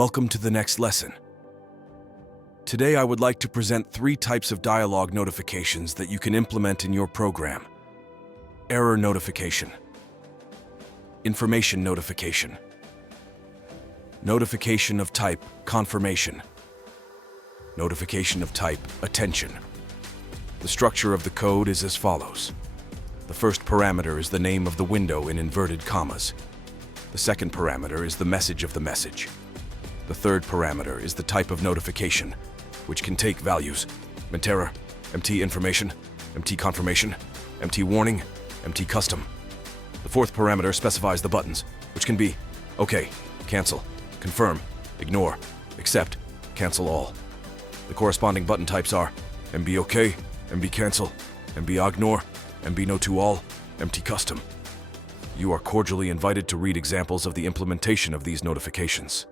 Welcome to the next lesson. Today I would like to present 3 types of dialog notifications that you can implement in your program. Error notification, information notification, notification of type confirmation, notification of type attention. The structure of the code is as follows. The first parameter is the name of the window in inverted commas. The second parameter is the message of the message. The third parameter is the type of notification, which can take values: Mentera, MT information, MT confirmation, MT warning, MT custom. The fourth parameter specifies the buttons, which can be OK, cancel, confirm, ignore, accept, cancel all. The corresponding button types are MB OK, MB cancel, MB ignore, MB no to all, MT custom. You are cordially invited to read examples of the implementation of these notifications.